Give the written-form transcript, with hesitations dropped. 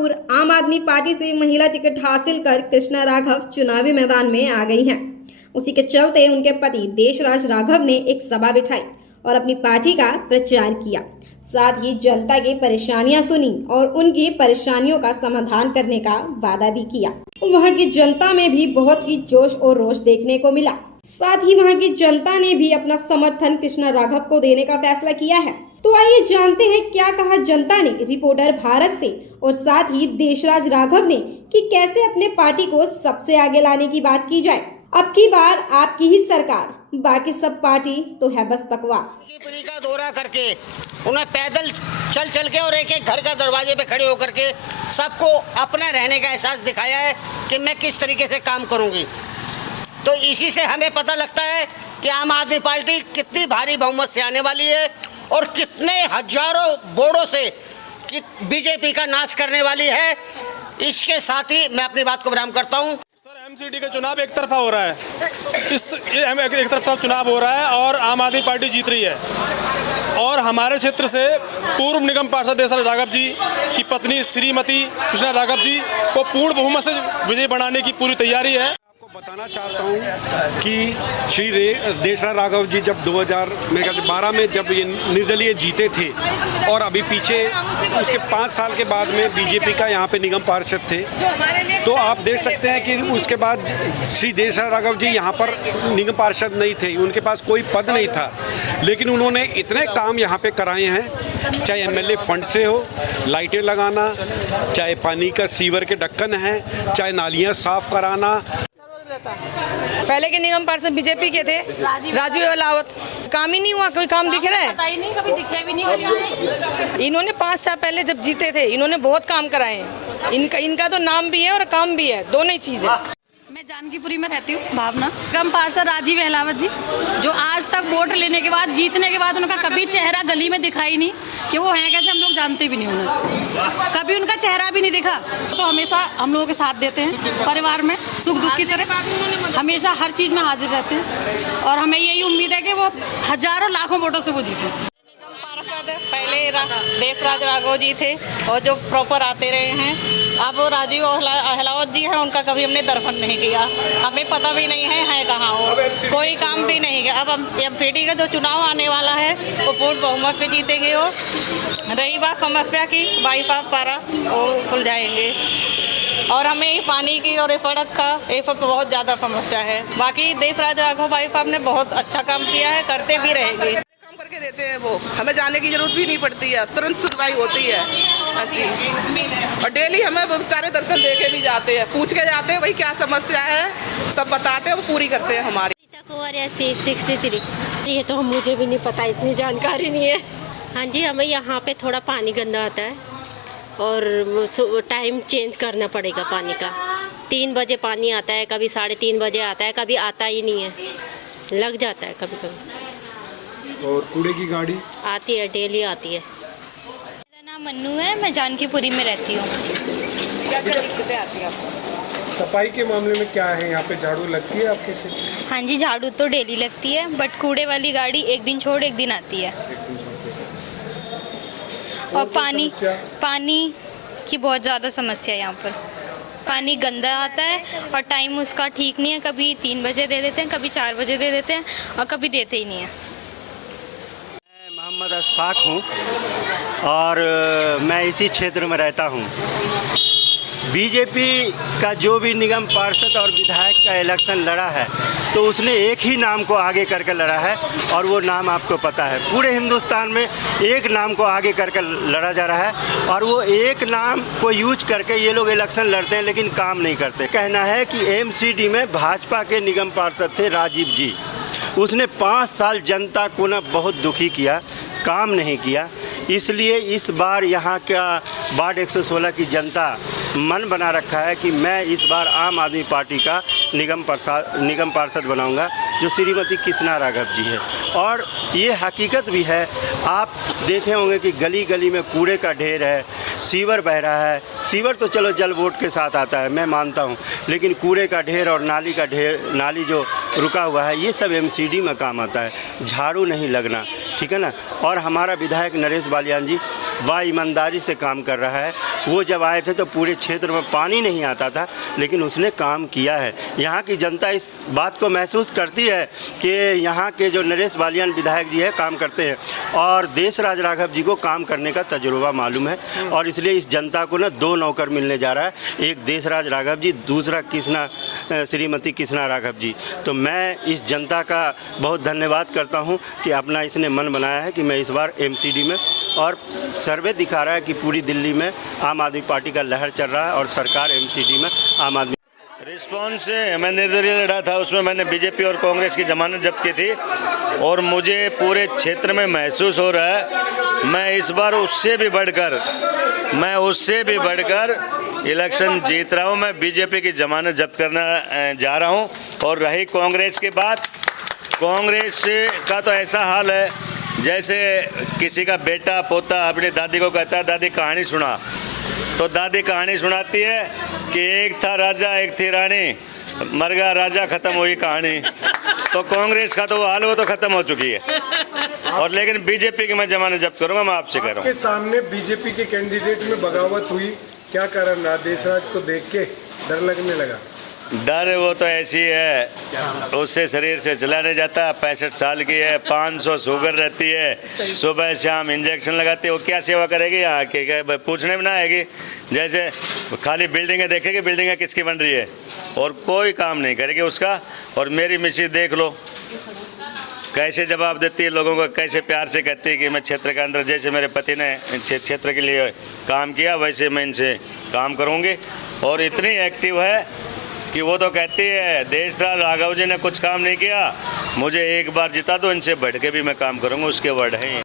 कपूर आम आदमी पार्टी से महिला टिकट हासिल कर कृष्णा राघव चुनावी मैदान में आ गई हैं। उसी के चलते उनके पति देशराज राघव ने एक सभा बिठाई और अपनी पार्टी का प्रचार किया। साथ ही जनता की परेशानियां सुनी और उनकी परेशानियों का समाधान करने का वादा भी किया। वहां की जनता में भी बहुत ही जोश और रोष देखने को मिला। साथ ही वहां की जनता ने भी अपना समर्थन कृष्णा राघव को देने का फैसला किया है। तो आइए जानते हैं क्या कहा जनता ने रिपोर्टर भारत से, और साथ ही देशराज राघव ने कि कैसे अपने पार्टी को सबसे आगे लाने की बात की जाए। अब की बार आपकी ही सरकार, बाकी सब पार्टी तो है बस बकवास। का दौरा करके उन्हें पैदल चल के और एक एक घर का दरवाजे पे खड़े होकर के सबको अपना रहने का एहसास दिखाया है कि मैं किस तरीके से काम करूंगी। तो इसी से हमें पता लगता है कि आम आदमी पार्टी कितनी भारी बहुमत से आने वाली है और कितने हजारों वोटों से बीजेपी का नाश करने वाली है। इसके साथ ही मैं अपनी बात को विराम करता हूँ। एमसीडी का चुनाव एक तरफा हो रहा है, एक तरफा चुनाव हो रहा है और आम आदमी पार्टी जीत रही है। और हमारे क्षेत्र से पूर्व निगम पार्षद देशराज राघव जी की पत्नी श्रीमती कृष्णा राघव जी को पूर्ण बहुमत से विजयी बनाने की पूरी तैयारी है। बताना चाहता हूँ कि श्री देशराज राघव जी जब 2012 में जब ये निर्दलीय जीते थे और अभी पीछे उसके 5 साल के बाद में बीजेपी का यहाँ पे निगम पार्षद थे, तो आप देख सकते हैं कि उसके बाद श्री देशराज राघव जी यहाँ पर निगम पार्षद नहीं थे, उनके पास कोई पद नहीं था, लेकिन उन्होंने इतने काम यहाँ पे कराए हैं, चाहे एमएलए फंड से हो, लाइटें लगाना, चाहे पानी का सीवर के ढक्कन है, चाहे नालियाँ साफ कराना। पहले के निगम पार्षद बीजेपी के थे राजीव अहलावत, काम ही नहीं हुआ, कोई काम दिख रहा है? पता ही नहीं, कभी दिखे भी नहीं। इन्होंने 5 साल पहले जब जीते थे इन्होंने बहुत काम कराए हैं। इनका तो नाम भी है और काम भी है, दोनों ही चीज है। मैं जानकीपुरी में रहती हूँ, भावना। निगम पार्षद राजीव अहलावत जी, जो आज तक वोट लेने के बाद, जीतने के बाद उनका कभी चेहरा गली में दिखाई नहीं कि वो हैं कैसे, हम लोग जानते भी नहीं उन्हें, कभी उनका चेहरा भी नहीं दिखा। तो हमेशा हम लोगों के साथ देते हैं, परिवार में सुख दुख की तरह हमेशा हर चीज़ में हाजिर रहते हैं और हमें यही उम्मीद है कि वो हजारों लाखों वोटों से वो जीते। पहले देशराज राघव जी थे और जो प्रॉपर आते रहे हैं, अब वो राजीव अहलावत जी हैं, उनका कभी हमने दर्शन नहीं किया, हमें पता भी नहीं है कहाँ हो, कोई काम भी नहीं किया। अब एमसीडी का जो चुनाव आने वाला है वो पूर्ण बहुमत से जीतेंगे। और रही बात समस्या की, बाईपास पारा वो सुलझाएंगे और हमें पानी की और सड़क का ये सब बहुत ज़्यादा समस्या है। बाकी देशराज राघव भाई साहब ने बहुत अच्छा काम किया है, करते भी रहेंगे। करके देते हैं वो, हमें जाने की जरूरत भी नहीं पड़ती है, तुरंत सुनवाई होती है। हाँ जी, और डेली हमें बेचारे दर्शन दे के भी जाते हैं, पूछ के जाते हैं भाई क्या समस्या है, सब बताते हैं, वो पूरी करते हैं हमारी। 63 ये तो मुझे भी नहीं पता, इतनी जानकारी नहीं है। हाँ जी, हमें यहाँ पे थोड़ा पानी गंदा आता है और टाइम चेंज करना पड़ेगा पानी का। 3 बजे पानी आता है, कभी 3:30 बजे आता है, कभी आता ही नहीं है, लग जाता है कभी कभी। और कूड़े की गाड़ी आती है, डेली आती है। मेरा नाम मन्नू है, मैं जानकीपुरी में रहती हूँ। क्या क्या दिक्कतें आती हैं आपको? सफाई के मामले में क्या है, यहाँ पे झाड़ू लगती है आपके से? हाँ जी, झाड़ू तो डेली लगती है, बट कूड़े वाली गाड़ी एक दिन छोड़ एक दिन आती है। और पानी की बहुत ज़्यादा समस्या है यहाँ पर। पानी गंदा आता है और टाइम उसका ठीक नहीं है, कभी 3 बजे दे देते हैं, कभी 4 बजे दे देते हैं और कभी देते ही नहीं है। मैं मोहम्मद अशफाक हूँ और मैं इसी क्षेत्र में रहता हूँ। बीजेपी का जो भी निगम पार्षद और विधायक का इलेक्शन लड़ा है तो उसने एक ही नाम को आगे करके लड़ा है और वो नाम आपको पता है। पूरे हिंदुस्तान में एक नाम को आगे करके लड़ा जा रहा है और वो एक नाम को यूज करके ये लोग इलेक्शन लड़ते हैं लेकिन काम नहीं करते। कहना है कि एमसीडी में भाजपा के निगम पार्षद थे राजीव जी, उसने 5 साल जनता को ना बहुत दुखी किया, काम नहीं किया। इसलिए इस बार यहाँ का वार्ड 116 की जनता मन बना रखा है कि मैं इस बार आम आदमी पार्टी का निगम पार्षद बनाऊंगा, जो श्रीमती कृष्णा राघव जी है। और ये हकीकत भी है, आप देखे होंगे कि गली गली में कूड़े का ढेर है, सीवर बह रहा है। सीवर तो चलो जल बोर्ड के साथ आता है, मैं मानता हूँ, लेकिन कूड़े का ढेर और नाली का ढेर, नाली जो रुका हुआ है, ये सब एमसीडी में काम आता है, झाड़ू नहीं लगना, ठीक है ना। और हमारा विधायक नरेश बालियान जी ईमानदारी से काम कर रहा है वो जब आए थे तो पूरे क्षेत्र में पानी नहीं आता था, लेकिन उसने काम किया है। यहाँ की जनता इस बात को महसूस करती है कि यहाँ के जो नरेश बालियान विधायक जी है काम करते हैं और देशराज राघव जी को काम करने का तजुर्बा मालूम है, और इसलिए इस जनता को ना 2 नौकर मिलने जा रहा है, एक देशराज राघव जी, दूसरा श्रीमती कृष्णा राघव जी। तो मैं इस जनता का बहुत धन्यवाद करता हूँ कि अपना इसने मन बनाया है कि मैं इस बार MCD में, और सर्वे दिखा रहा है कि पूरी दिल्ली में आम आदमी पार्टी का लहर चल रहा है और सरकार MCD में आम आदमी। रिस्पॉन्स मैं निर्दलीय लड़ा था, उसमें मैंने बीजेपी और कांग्रेस की जमानत जब्त की थी और मुझे पूरे क्षेत्र में महसूस हो रहा है मैं इस बार उससे भी बढ़कर इलेक्शन जीत रहा हूं। मैं बीजेपी की जमानत जब्त करना जा रहा हूं। और रही कांग्रेस की बात, कांग्रेस का तो ऐसा हाल है जैसे किसी का बेटा पोता अपनी दादी को कहता है दादी कहानी सुना, तो दादी कहानी सुनाती है कि एक था राजा एक थी रानी, मर गया राजा, खत्म हुई कहानी। तो कांग्रेस का तो वो हाल वो तो खत्म हो चुकी है। और लेकिन बीजेपी की मैं जमानत जब्त करूंगा, मैं आपसे कह रहा हूँ। आपके सामने बीजेपी के कैंडिडेट में बगावत हुई, क्या कारण रहा? देशराज को देख के डर लगने लगा? डर वो तो ऐसी है, उससे शरीर से चला नहीं जाता। 65 साल की है, 500 शुगर रहती है, सुबह शाम इंजेक्शन लगाती है। वो क्या सेवा करेगी यहाँ के? पूछने में ना आएगी। जैसे खाली बिल्डिंगें देखेगी, बिल्डिंगें किसकी बन रही है, और कोई काम नहीं करेगी उसका। और मेरी मिसेज देख लो कैसे जवाब देती है लोगों को, कैसे प्यार से कहती है कि मैं क्षेत्र के अंदर, जैसे मेरे पति ने क्षेत्र के लिए काम किया वैसे मैं इनसे काम करूँगी। और इतनी एक्टिव है कि वो तो कहती है देशराज राघव जी ने कुछ काम नहीं किया, मुझे एक बार जिता दो, इनसे बढ़ के भी मैं काम करूँगा, उसके वर्ड हैं।